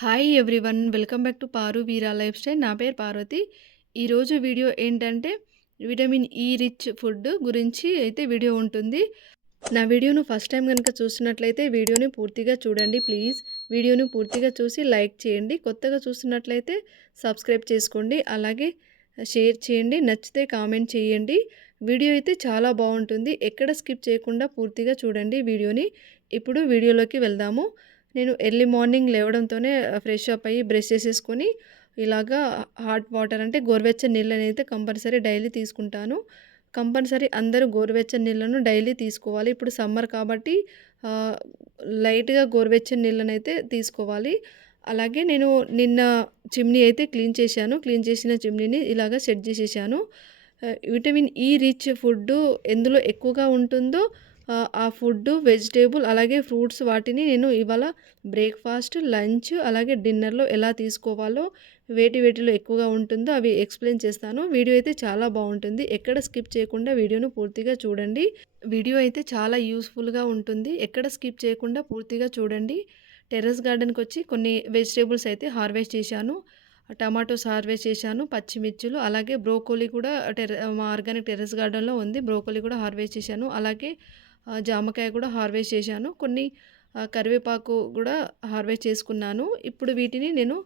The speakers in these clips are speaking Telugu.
Hi everyone welcome back to Paru Veera life style. నా పేరు పార్వతి. ఈరోజు వీడియో ఏంటంటే విటమిన్ ఈ రిచ్ ఫుడ్ గురించి అయితే వీడియో ఉంటుంది. నా వీడియోను ఫస్ట్ టైం కనుక చూస్తున్నట్లయితే వీడియోని పూర్తిగా చూడండి ప్లీజ్. వీడియోని పూర్తిగా చూసి లైక్ చేయండి. కొత్తగా చూస్తున్నట్లయితే సబ్స్క్రైబ్ చేసుకోండి. అలాగే షేర్ చేయండి. నచ్చితే కామెంట్ చేయండి. వీడియో అయితే చాలా బాగుంటుంది. ఎక్కడ స్కిప్ చేయకుండా పూర్తిగా చూడండి వీడియోని. ఇప్పుడు వీడియోలోకి వెళ్దాము. నేను ఎర్లీ మార్నింగ్ లేవడంతోనే ఫ్రెష్ అప్ అయ్యి బ్రష్ చేసేసుకొని ఇలాగా హాట్ వాటర్ అంటే గోరువెచ్చని నీళ్ళని అయితే కంపల్సరీ డైలీ తీసుకుంటాను. కంపల్సరీ అందరూ గోరువెచ్చని నీళ్ళను డైలీ తీసుకోవాలి. ఇప్పుడు సమ్మర్ కాబట్టి లైట్‌గా గోరువెచ్చని నీళ్ళనైతే తీసుకోవాలి. అలాగే నేను నిన్న చిమ్నీ అయితే క్లీన్ చేశాను. క్లీన్ చేసిన చిమ్నీని ఇలాగ సెట్ చేసేసాను. విటమిన్ ఈ రిచ్ ఫుడ్డు ఎందులో ఎక్కువగా ఉంటుందో ఆ ఫుడ్డు, వెజిటేబుల్ అలాగే ఫ్రూట్స్ వాటిని నేను ఇవాళ బ్రేక్‌ఫాస్ట్, లంచ్ అలాగే డిన్నర్‌లో ఎలా తీసుకోవాలో వేటిలో ఎక్కువగా ఉంటుందో అవి ఎక్స్‌ప్లెయిన్ చేస్తాను. వీడియో అయితే చాలా బాగుంటుంది. ఎక్కడ స్కిప్ చేయకుండా వీడియోను పూర్తిగా చూడండి. వీడియో అయితే చాలా యూస్‌ఫుల్‌గా ఉంటుంది. ఎక్కడ స్కిప్ చేయకుండా పూర్తిగా చూడండి. టెర్రస్ గార్డెన్‌కొచ్చి కొన్ని వెజిటేబుల్స్ అయితే హార్వెస్ట్ చేశాను. టమాటోస్ హార్వెస్ట్ చేశాను, పచ్చిమిర్చులు అలాగే బ్రోకోలీ కూడా మా ఆర్గానిక్ టెర్రస్ గార్డెన్‌లో ఉంది. బ్రోకోలీ కూడా హార్వెస్ట్ చేశాను. అలాగే జామకాయ కూడా హార్వెస్ట్ చేశాను. కొన్ని కరివేపాకు కూడా హార్వెస్ట్ చేసుకున్నాను. ఇప్పుడు వీటిని నేను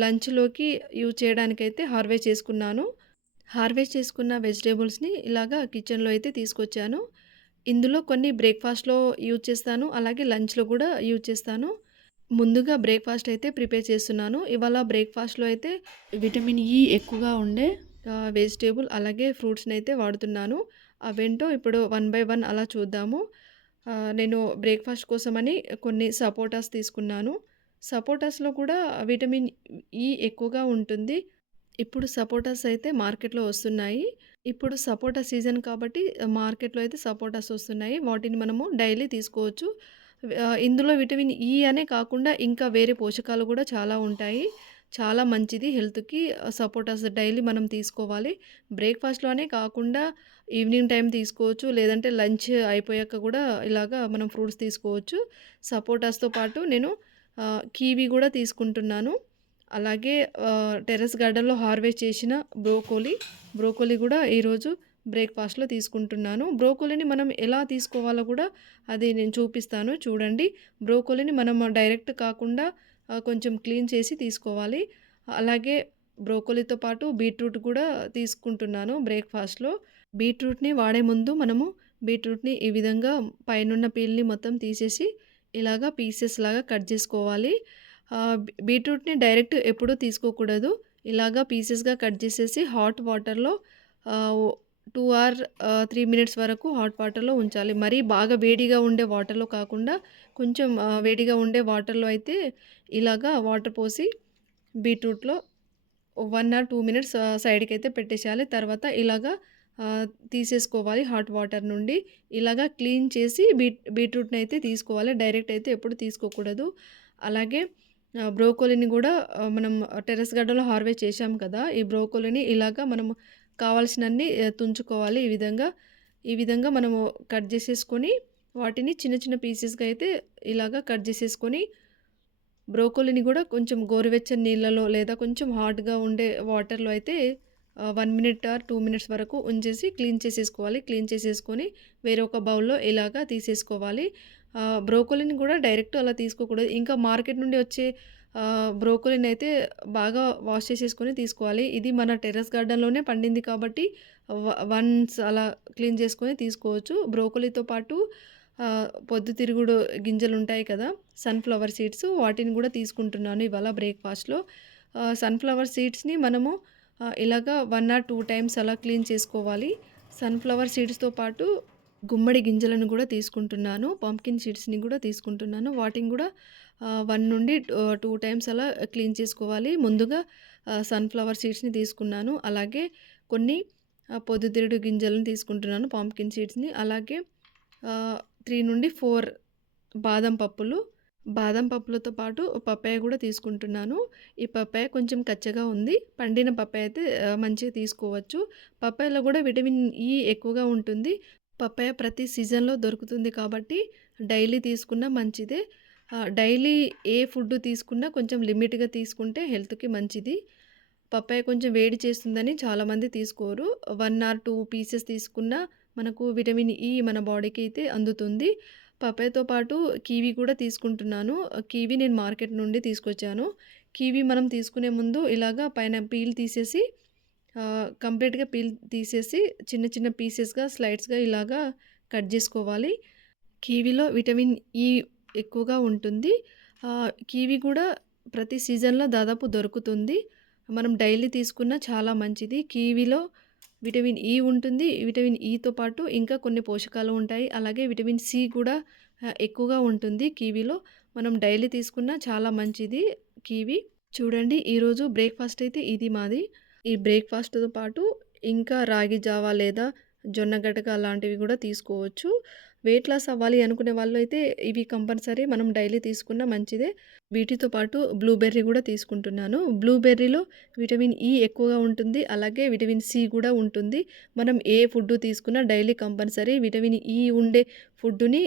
లంచ్‌లోకి యూజ్ చేయడానికైతే హార్వెస్ట్ చేసుకున్నాను. హార్వెస్ట్ చేసుకున్న వెజిటేబుల్స్‌ని ఇలాగా కిచెన్‌లో అయితే తీసుకొచ్చాను. ఇందులో కొన్ని బ్రేక్‌ఫాస్ట్‌లో యూజ్ చేస్తాను. అలాగే లంచ్‌లో కూడా యూజ్ చేస్తాను. ముందుగా బ్రేక్‌ఫాస్ట్ అయితే ప్రిపేర్ చేస్తున్నాను. ఇవాళ బ్రేక్‌ఫాస్ట్‌లో అయితే విటమిన్ ఈ ఎక్కువగా ఉండే వెజిటేబుల్ అలాగే ఫ్రూట్స్‌నైతే వాడుతున్నాను. అవేంటో ఇప్పుడు వన్ బై వన్ అలా చూద్దాము. నేను బ్రేక్‌ఫాస్ట్ కోసమని కొన్ని సపోటాస్ తీసుకున్నాను. సపోటాస్‌లో కూడా విటమిన్ ఈ ఎక్కువగా ఉంటుంది. ఇప్పుడు సపోటాస్ అయితే మార్కెట్‌లో వస్తున్నాయి. ఇప్పుడు సపోటా సీజన్ కాబట్టి మార్కెట్‌లో అయితే సపోటాస్ వస్తున్నాయి. వాటిని మనము డైలీ తీసుకోవచ్చు. ఇందులో విటమిన్ ఈ అనే కాకుండా ఇంకా వేరే పోషకాలు కూడా చాలా ఉంటాయి. చాలా మంచిది హెల్త్‌కి. సపోటాస్ డైలీ మనం తీసుకోవాలి. బ్రేక్‌ఫాస్ట్‌లోనే కాకుండా ఈవినింగ్ టైం తీసుకోవచ్చు. లేదంటే లంచ్ అయిపోయాక కూడా ఇలాగా మనం ఫ్రూట్స్ తీసుకోవచ్చు. సపోటాస్‌తో పాటు నేను కీవీ కూడా తీసుకుంటున్నాను. అలాగే టెర్రస్ గార్డెన్‌లో హార్వెస్ట్ చేసిన బ్రోకోలీ కూడా ఈరోజు బ్రేక్‌ఫాస్ట్‌లో తీసుకుంటున్నాను. బ్రోకోలీని మనం ఎలా తీసుకోవాలో కూడా అది నేను చూపిస్తాను చూడండి. బ్రోకోలీని మనం డైరెక్ట్ కాకుండా కొంచెం క్లీన్ చేసి తీసుకోవాలి. అలాగే బ్రోకోలీతో పాటు బీట్రూట్ కూడా తీసుకుంటున్నాను బ్రేక్‌ఫాస్ట్‌లో. బీట్రూట్‌ని వాడే ముందు మనము బీట్రూట్‌ని ఈ విధంగా పైనున్న పీల్‌ని మొత్తం తీసేసి ఇలాగా పీసెస్ లాగా కట్ చేసుకోవాలి. బీట్రూట్‌ని డైరెక్ట్ ఎప్పుడూ తీసుకోకూడదు. ఇలాగా పీసెస్‌గా కట్ చేసేసి హాట్ వాటర్‌లో ఆహ్, 2 ఆర్ 3 మినిట్స్ వరకు హాట్ వాటర్‌లో ఉంచాలి. మరీ బాగా వేడిగా ఉండే వాటర్‌లో కాకుండా కొంచెం వేడిగా ఉండే వాటర్‌లో అయితే ఇలాగా వాటర్ పోసి బీట్రూట్‌లో 1 ఆర్ 2 మినిట్స్ సైడ్‌కైతే పెట్టేసేయాలి. తర్వాత ఇలాగా తీసేసుకోవాలి హాట్ వాటర్ నుండి. ఇలాగా క్లీన్ చేసి బీట్రూట్‌ని అయితే తీసుకోవాలి. డైరెక్ట్ అయితే ఎప్పుడు తీసుకోకూడదు. అలాగే బ్రోకోలీని కూడా మనం టెర్రస్ గార్డెన్‌లో హార్వెస్ట్ చేశాం కదా! ఈ బ్రోకోలీని ఇలాగా మనము కావాల్సినన్ని తుంచుకోవాలి ఈ విధంగా మనము కట్ చేసేసుకొని వాటిని చిన్న చిన్న పీసెస్‌గా అయితే ఇలాగా కట్ చేసేసుకొని బ్రోకోలీని కూడా కొంచెం గోరువెచ్చని నీళ్ళలో లేదా కొంచెం హాట్‌గా ఉండే వాటర్‌లో అయితే 1 మినిట్ ఆర్ 2 మినిట్స్ వరకు ఉంచేసి క్లీన్ చేసేసుకోవాలి. క్లీన్ చేసేసుకొని వేరొక బౌల్‌లో ఇలాగా తీసేసుకోవాలి. బ్రోకోలీని కూడా డైరెక్ట్ అలా తీసుకోకూడదు. ఇంకా మార్కెట్ నుండి వచ్చే బ్రోకోలీని అయితే బాగా వాష్ చేసేసుకొని తీసుకోవాలి. ఇది మన టెర్రస్ గార్డెన్‌లోనే పండింది కాబట్టి వన్స్ అలా క్లీన్ చేసుకొని తీసుకోవచ్చు. బ్రోకోలీతో పాటు పొద్దుతిరుగుడు గింజలుంటాయి కదా! సన్‌ఫ్లవర్ సీడ్స్ వాటిని కూడా తీసుకుంటున్నాను ఇవాళ బ్రేక్‌ఫాస్ట్‌లో. సన్‌ఫ్లవర్ సీడ్స్‌ని మనము ఇలాగా 1 ఆర్ 2 టైమ్స్ అలా క్లీన్ చేసుకోవాలి. సన్‌ఫ్లవర్ సీడ్స్‌తో పాటు గుమ్మడి గింజలను కూడా తీసుకుంటున్నాను. పంప్కిన్ సీడ్స్‌ని కూడా తీసుకుంటున్నాను. వాటిని కూడా 1 నుండి 2 టైమ్స్ అలా క్లీన్ చేసుకోవాలి. ముందుగా సన్‌ఫ్లవర్ సీడ్స్‌ని తీసుకున్నాను. అలాగే కొన్ని పొద్దుతిరుగుడు గింజలను తీసుకుంటున్నాను పంప్కిన్ సీడ్స్‌ని. అలాగే 3 నుండి 4 బాదం పప్పులు, బాదం పప్పులతో పాటు పపాయ కూడా తీసుకుంటున్నాను. ఈ పపాయ కొంచెం కచ్చగా ఉంది. పండిన పపాయ అయితే మంచిగా తీసుకోవచ్చు. పపాయలో కూడా విటమిన్ ఈ ఎక్కువగా ఉంటుంది. పపాయ ప్రతి సీజన్‌లో దొరుకుతుంది కాబట్టి డైలీ తీసుకున్న మంచిదే. డైలీ ఏ ఫుడ్ తీసుకున్నా కొంచెం లిమిట్‌గా తీసుకుంటే హెల్త్‌కి మంచిది. పప్పాయ కొంచెం వేడి చేస్తుందని చాలామంది తీసుకోరు. 1 ఆర్ 2 పీసెస్ తీసుకున్నా మనకు విటమిన్ ఈ మన బాడీకి అయితే అందుతుంది. పపాయతో పాటు కివి కూడా తీసుకుంటున్నాను. కివి నేను మార్కెట్ నుండి తీసుకొచ్చాను. కివి మనం తీసుకునే ముందు ఇలాగా పైన పీల్ తీసేసి కంప్లీట్‌గా పీల్ తీసేసి చిన్న చిన్న పీసెస్‌గా, స్లైడ్స్‌గా ఇలాగా కట్ జేసుకోవాలి. కివిలో విటమిన్ ఈ ఎక్కువగా ఉంటుంది. కివి కూడా ప్రతి సీజన్‌లో దాదాపు దొరుకుతుంది. మనం డైలీ తీసుకున్న చాలా మంచిది. కివిలో విటమిన్ ఈ ఉంటుంది. విటమిన్ ఈతో పాటు ఇంకా కొన్ని పోషకాలు ఉంటాయి. అలాగే విటమిన్ సి కూడా ఎక్కువగా ఉంటుంది కివిలో. మనం డైలీ తీసుకున్న చాలా మంచిది కివి. చూడండి ఈరోజు బ్రేక్‌ఫాస్ట్ అయితే ఇది మాది. ఈ బ్రేక్‌ఫాస్ట్‌తో పాటు ఇంకా రాగి జావా లేదా జొన్న గటక అలాంటివి కూడా తీసుకోవచ్చు. వెయిట్ లాస్ అవ్వాలి అనుకునే వాళ్ళైతే ఇవి కంపల్సరీ మనం డైలీ తీసుకున్న మంచిదే. వీటితో పాటు బ్లూబెర్రీ కూడా తీసుకుంటున్నాను. బ్లూబెర్రీలో విటమిన్ ఈ ఎక్కువగా ఉంటుంది. అలాగే విటమిన్ సి కూడా ఉంటుంది. మనం ఏ ఫుడ్ తీసుకున్నా డైలీ కంపల్సరీ విటమిన్ ఈ ఉండే ఫుడ్‌ని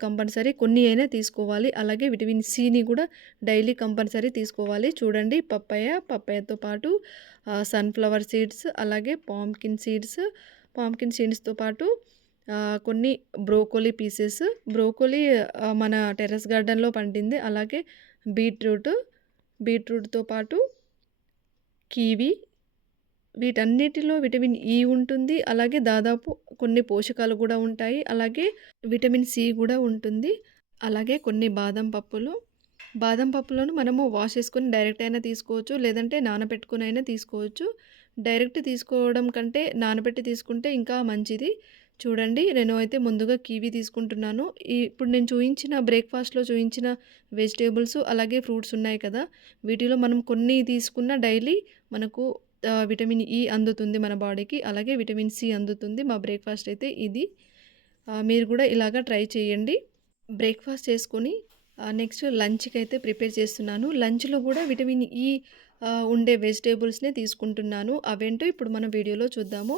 కంపల్సరీ కొన్ని అయినా తీసుకోవాలి. అలాగే విటమిన్ సిని కూడా డైలీ కంపల్సరీ తీసుకోవాలి. చూడండి పప్పాయతో పాటు సన్‌ఫ్లవర్ సీడ్స్ అలాగే పాంకిన్ సీడ్స్‌తో పాటు కొన్ని బ్రోకోలీ పీసెస్. బ్రోకోలీ మన టెర్రస్ గార్డెన్‌లో పండింది. అలాగే బీట్రూట్, బీట్రూట్‌తో పాటు కివి వీటన్నిటిలో విటమిన్ ఈ ఉంటుంది. అలాగే దాదాపు కొన్ని పోషకాలు కూడా ఉంటాయి. అలాగే విటమిన్ సి కూడా ఉంటుంది. అలాగే కొన్ని బాదం పప్పులను మనము వాష్ చేసుకొని డైరెక్ట్ అయినా తీసుకోవచ్చు. లేదంటే నానబెట్టుకొని అయినా తీసుకోవచ్చు. డైరెక్ట్ తీసుకోవడం కంటే నానబెట్టి తీసుకుంటే ఇంకా మంచిది. చూడండి నేను అయితే ముందుగా కివి తీసుకుంటున్నాను. ఇప్పుడు నేను బ్రేక్‌ఫాస్ట్‌లో చూయించిన వెజిటబుల్స్ అలాగే ఫ్రూట్స్ ఉన్నాయి కదా! వీటిలో మనం కొన్ని తీసుకున్న డైలీ మనకు విటమిన్ ఈ అందుతుంది మన బాడీకి. అలాగే విటమిన్ సి అందుతుంది. మా బ్రేక్‌ఫాస్ట్ అయితే ఇది. మీరు కూడా ఇలాగ ట్రై చేయండి. బ్రేక్‌ఫాస్ట్ చేసుకొని నెక్స్ట్ లంచ్‌కైతే ప్రిపేర్ చేస్తున్నాను. లంచ్‌లో కూడా విటమిన్ ఈ ఉండే వెజిటబుల్స్‌నే తీసుకుంటున్నాను. అవేంటో ఇప్పుడు మనం వీడియోలో చూద్దాము.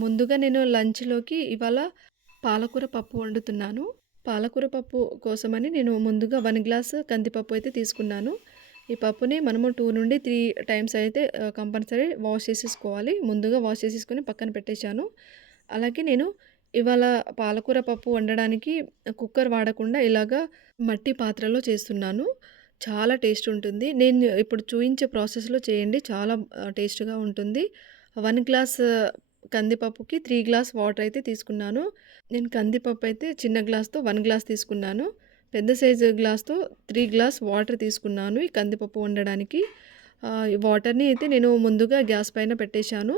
ముందుగా నేను లంచ్‌లోకి ఇవాళ పాలకూర పప్పు వండుతున్నాను. పాలకూర పప్పు కోసమని నేను ముందుగా 1 గ్లాస్ కందిపప్పు అయితే తీసుకున్నాను. ఈ పప్పుని మనము 2-3 టైమ్స్ అయితే కంపల్సరీ వాష్ చేసేసుకోవాలి. ముందుగా వాష్ చేసేసుకొని పక్కన పెట్టేశాను. అలాగే నేను ఇవాళ పాలకూర పప్పు వండడానికి కుక్కర్ వాడకుండా ఇలాగా మట్టి పాత్రలో చేస్తున్నాను. చాలా టేస్ట్ ఉంటుంది. నేను ఇప్పుడు చూయించే ప్రాసెస్‌లో చేయండి. చాలా టేస్ట్‌గా ఉంటుంది. 1 గ్లాస్ కందిపప్పుకి 3 గ్లాస్ వాటర్ అయితే తీసుకున్నాను. నేను కందిపప్పు అయితే చిన్న గ్లాస్‌తో 1 గ్లాస్ తీసుకున్నాను. పెద్ద సైజు గ్లాస్‌తో 3 గ్లాస్ వాటర్ తీసుకున్నాను ఈ కందిపప్పు వండడానికి. ఈ వాటర్‌ని అయితే నేను ముందుగా గ్యాస్ పైన పెట్టేశాను.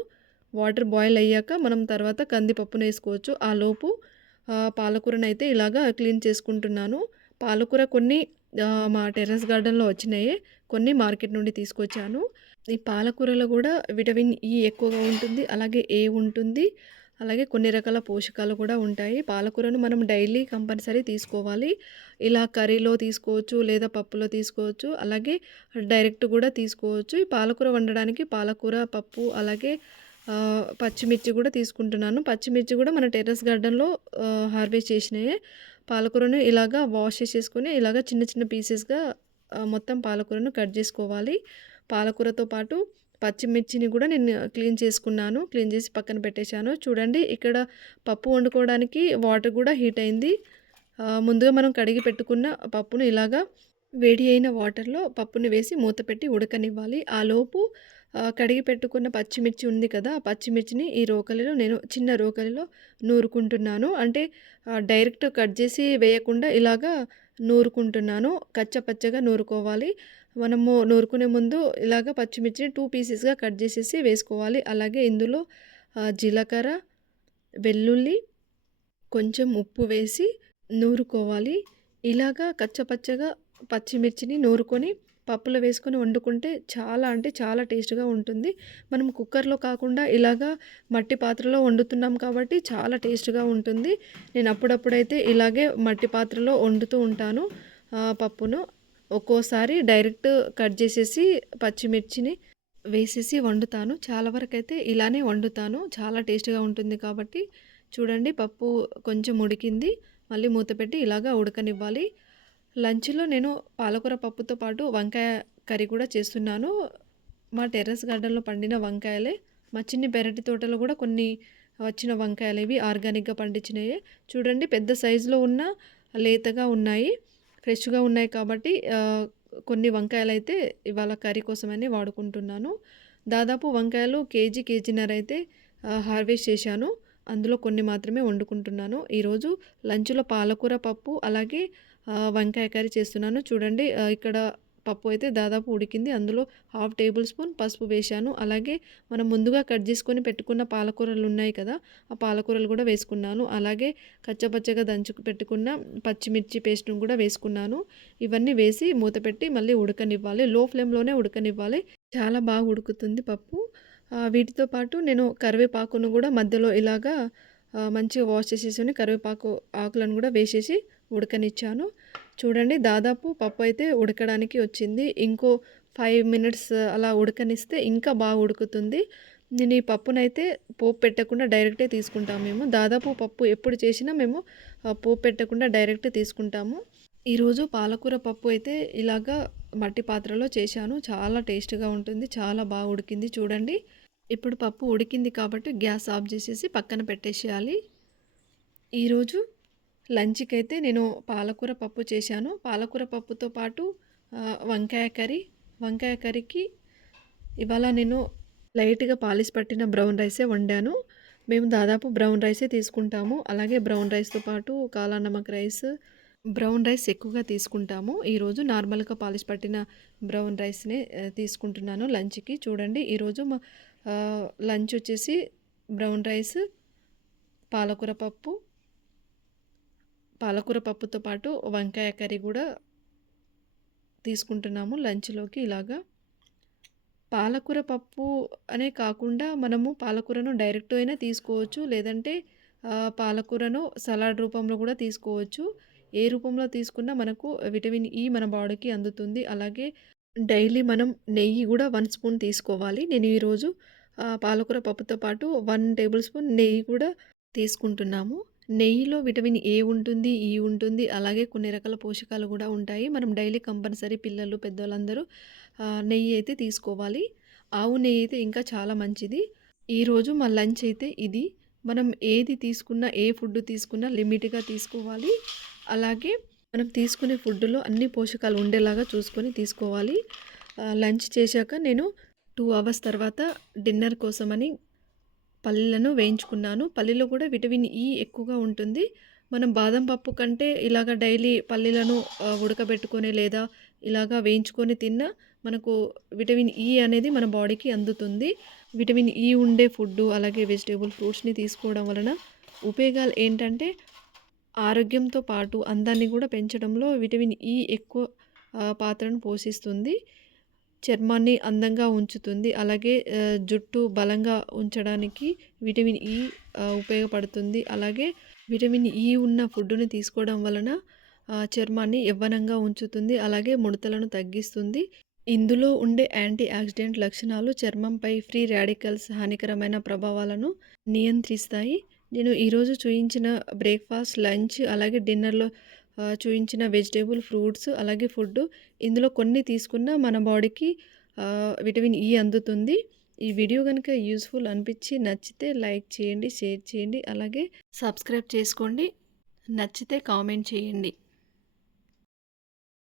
వాటర్ బాయిల్ అయ్యాక మనం తర్వాత కందిపప్పునేసుకోవచ్చు. ఆలోపు పాలకూరనైతే ఇలాగా క్లీన్ చేసుకుంటున్నాను. పాలకూర కొన్ని మా టెర్రస్ గార్డెన్‌లో వచ్చినాయి. కొన్ని మార్కెట్ నుండి తీసుకొచ్చాను. ఈ పాలకూరలో కూడా విటమిన్ ఈ ఎక్కువగా ఉంటుంది. అలాగే ఏ ఉంటుంది. అలాగే కొన్ని రకాల పోషకాలు కూడా ఉంటాయి. పాలకూరను మనం డైలీ కంపల్సరీ తీసుకోవాలి. ఇలా కర్రీలో తీసుకోవచ్చు లేదా పప్పులో తీసుకోవచ్చు. అలాగే డైరెక్ట్ కూడా తీసుకోవచ్చు. ఈ పాలకూర వండడానికి పాలకూర, పప్పు అలాగే పచ్చిమిర్చి కూడా తీసుకుంటున్నాను. పచ్చిమిర్చి కూడా మన టెర్రస్ గార్డెన్‌లో హార్వెస్ట్ చేసినయే. పాలకూరను ఇలాగా వాష్ చేసేసుకొని ఇలాగ చిన్న చిన్న పీసెస్‌గా మొత్తం పాలకూరను కట్ చేసుకోవాలి. పాలకూరతో పాటు పచ్చిమిర్చిని కూడా నేను క్లీన్ చేసుకున్నాను. క్లీన్ చేసి పక్కన పెట్టేశాను. చూడండి ఇక్కడ పప్పు వండుకోవడానికి వాటర్ కూడా హీట్ అయింది. ముందుగా మనం కడిగి పెట్టుకున్న పప్పును ఇలాగా వేడి అయిన వాటర్‌లో పప్పుని వేసి మూత పెట్టి ఉడకనివ్వాలి. ఆలోపు కడిగి పెట్టుకున్న పచ్చిమిర్చి ఉంది కదా! ఆ పచ్చిమిర్చిని ఈ రోకలిలో నేను చిన్న రోకలిలో నూరుకుంటున్నాను. అంటే డైరెక్ట్ కట్ చేసి వేయకుండా ఇలాగా నూరుకుంటున్నాను. కచ్చపచ్చగా నూరుకోవాలి. మనము నూరుకునే ముందు ఇలాగ పచ్చిమిర్చిని 2 పీసెస్‌గా కట్ చేసేసి వేసుకోవాలి. అలాగే ఇందులో జీలకర్ర, వెల్లుల్లి, కొంచెం ఉప్పు వేసి నూరుకోవాలి. ఇలాగా కచ్చపచ్చగా పచ్చిమిర్చిని నూరుకొని పప్పులో వేసుకొని వండుకుంటే చాలా అంటే చాలా టేస్ట్‌గా ఉంటుంది. మనం కుక్కర్‌లో కాకుండా ఇలాగా మట్టి పాత్రలో వండుతున్నాం కాబట్టి చాలా టేస్ట్‌గా ఉంటుంది. నేను అప్పుడప్పుడైతే ఇలాగే మట్టి పాత్రలో వండుతూ ఉంటాను పప్పును. ఒక్కోసారి డైరెక్ట్ కట్ చేసేసి పచ్చిమిర్చిని వేసేసి వండుతాను. చాలా వరకైతే ఇలానే వండుతాను. చాలా టేస్ట్‌గా ఉంటుంది కాబట్టి చూడండి పప్పు కొంచెం ఉడికింది. మళ్ళీ మూత పెట్టి ఇలాగా ఉడకనివ్వాలి. లంచ్‌లో నేను పాలకూర పప్పుతో పాటు వంకాయ కర్రీ కూడా చేస్తున్నాను. మా టెర్రస్ గార్డెన్‌లో పండిన వంకాయలే. మా చిన్ని పెరటి తోటలో గూడా కొన్ని వచ్చిన వంకాయలివి ఆర్గానిక్‌గా పండించినయే. చూడండి పెద్ద సైజులో ఉన్న లేతగా ఉన్నాయి. ఫ్రెష్‌గా ఉన్నాయి కాబట్టి కొన్ని వంకాయలైతే ఇవాళ కర్రీ కోసమని వాడుకుంటున్నాను. దాదాపు వంకాయలు కేజీ, కేజీన్నర అయితే హార్వెస్ట్ చేశాను. అందులో కొన్ని మాత్రమే వండుకుంటున్నాను. ఈరోజు లంచ్‌లో పాలకూర పప్పు అలాగే వంకాయ కర్రీ చేస్తున్నాను. చూడండి ఇక్కడ పప్పు అయితే దాదాపు ఉడికింది. అందులో హాఫ్ టేబుల్ స్పూన్ పసుపు వేశాను. అలాగే మనం ముందుగా కట్ చేసుకొని పెట్టుకున్న పాలకూరలు ఉన్నాయి కదా! ఆ పాలకూరలు కూడా వేసుకున్నాను. అలాగే కచ్చపచ్చగా దంచుకు పెట్టుకున్న పచ్చిమిర్చి పేస్ట్‌ను కూడా వేసుకున్నాను. ఇవన్నీ వేసి మూత పెట్టి మళ్ళీ ఉడకనివ్వాలి. లో ఫ్లేమ్‌లోనే ఉడకనివ్వాలి. చాలా బాగా ఉడుకుతుంది పప్పు. వీటితో పాటు నేను కరివేపాకును కూడా మధ్యలో ఇలాగా మంచిగా వాష్ చేసేసుకొని కరివేపాకు ఆకులను కూడా వేసేసి ఉడకనిచ్చాను. చూడండి దాదాపు పప్పు అయితే ఉడకడానికి వచ్చింది. ఇంకో 5 మినిట్స్ అలా ఉడకనిస్తే ఇంకా బాగా ఉడుకుతుంది. నేను ఈ పప్పునైతే పోపు పెట్టకుండా డైరెక్టే తీసుకుంటాం మేము. దాదాపు పప్పు ఎప్పుడు చేసినా మేము పోపు పెట్టకుండా డైరెక్ట్ తీసుకుంటాము. ఈరోజు పాలకూర పప్పు అయితే ఇలాగా మట్టి పాత్రలో చేశాను. చాలా టేస్ట్‌గా ఉంటుంది. చాలా బాగా ఉడికింది చూడండి. ఇప్పుడు పప్పు ఉడికింది కాబట్టి గ్యాస్ ఆఫ్ చేసేసి పక్కన పెట్టేసేయాలి. ఈరోజు లంచ్‌కైతే నేను పాలకూర పప్పు చేశాను. పాలకూర పప్పుతో పాటు వంకాయ కర్రీ. వంకాయ కర్రీకి ఇవాళ నేను లైట్‌గా పాలిష్ పట్టిన బ్రౌన్ రైసే వండాను. మేము దాదాపు బ్రౌన్ రైసే తీసుకుంటాము. అలాగే బ్రౌన్ రైస్‌తో పాటు కాలా నమక్ రైస్, బ్రౌన్ రైస్ ఎక్కువగా తీసుకుంటాము. ఈరోజు నార్మల్‌గా పాలిష్ పట్టిన బ్రౌన్ రైస్‌నే తీసుకుంటున్నాను లంచ్‌కి. చూడండి ఈరోజు లంచ్ వచ్చేసి బ్రౌన్ రైస్, పాలకూర పప్పు, పాలకూర పప్పుతో పాటు వంకాయ కర్రీ కూడా తీసుకుంటున్నాము లంచ్‌లోకి ఇలాగా. పాలకూర పప్పు అనే కాకుండా మనము పాలకూరను డైరెక్ట్ అయినా తీసుకోవచ్చు. లేదంటే పాలకూరను సలాడ్ రూపంలో కూడా తీసుకోవచ్చు. ఏ రూపంలో తీసుకున్నా మనకు విటమిన్ ఈ మన బాడీకి అందుతుంది. అలాగే డైలీ మనం నెయ్యి కూడా 1 స్పూన్ తీసుకోవాలి. నేను ఈరోజు పాలకూర పప్పుతో పాటు 1 టేబుల్ స్పూన్ నెయ్యి కూడా తీసుకుంటున్నాము. నెయ్యిలో విటమిన్ ఏ ఉంటుంది, ఈ ఉంటుంది. అలాగే కొన్ని రకాల పోషకాలు కూడా ఉంటాయి. మనం డైలీ కంపల్సరీ పిల్లలు, పెద్దోళ్ళందరూ నెయ్యి అయితే తీసుకోవాలి. ఆవు నెయ్యి అయితే ఇంకా చాలా మంచిది. ఈరోజు మా లంచ్ అయితే ఇది. మనం ఏది తీసుకున్నా, ఏ ఫుడ్ తీసుకున్నా లిమిట్‌గా తీసుకోవాలి. అలాగే మనం తీసుకునే ఫుడ్‌లో అన్ని పోషకాలు ఉండేలాగా చూసుకొని తీసుకోవాలి. లంచ్ చేశాక నేను 2 అవర్స్ తర్వాత డిన్నర్ కోసమని పల్లీలను వేయించుకున్నాను. పల్లీలో కూడా విటమిన్ ఈ ఎక్కువగా ఉంటుంది. మనం బాదం పప్పు కంటే ఇలాగ డైలీ పల్లీలను ఉడకబెట్టుకొని లేదా ఇలాగా వేయించుకొని తిన్నా మనకు విటమిన్ ఈ అనేది మన బాడీకి అందుతుంది. విటమిన్ ఈ ఉండే ఫుడ్డు అలాగే వెజిటబుల్ ఫ్రూట్స్‌ని తీసుకోవడం వలన ఉపయోగాలు ఏంటంటే ఆరోగ్యంతో పాటు అందాన్ని కూడా పెంచడంలో విటమిన్ ఈ ఎక్కువ పాత్రను పోషిస్తుంది. చర్మాన్ని అందంగా ఉంచుతుంది. అలాగే జుట్టు బలంగా ఉంచడానికి విటమిన్ ఈ ఉపయోగపడుతుంది. అలాగే విటమిన్ ఈ ఉన్న ఫుడ్‌ని తీసుకోవడం వలన చర్మాన్ని యవ్వనంగా ఉంచుతుంది. అలాగే ముడతలను తగ్గిస్తుంది. ఇందులో ఉండే యాంటీ ఆక్సిడెంట్ లక్షణాలు చర్మంపై ఫ్రీ రాడికల్స్ హానికరమైన ప్రభావాలను నియంత్రిస్తాయి. నేను ఈరోజు చూయించిన బ్రేక్‌ఫాస్ట్, లంచ్ అలాగే డిన్నర్‌లో చూయించిన వెజిటబుల్, ఫ్రూట్స్ అలాగే ఫుడ్డు ఇందులో కొన్ని తీసుకున్నా మన బాడీకి విటమిన్ ఈ అందుతుంది. ఈ వీడియో గనుక యూజ్‌ఫుల్ అనిపించి నచ్చితే లైక్ చేయండి, షేర్ చేయండి, అలాగే సబ్స్క్రైబ్ చేసుకోండి. నచ్చితే కామెంట్ చేయండి.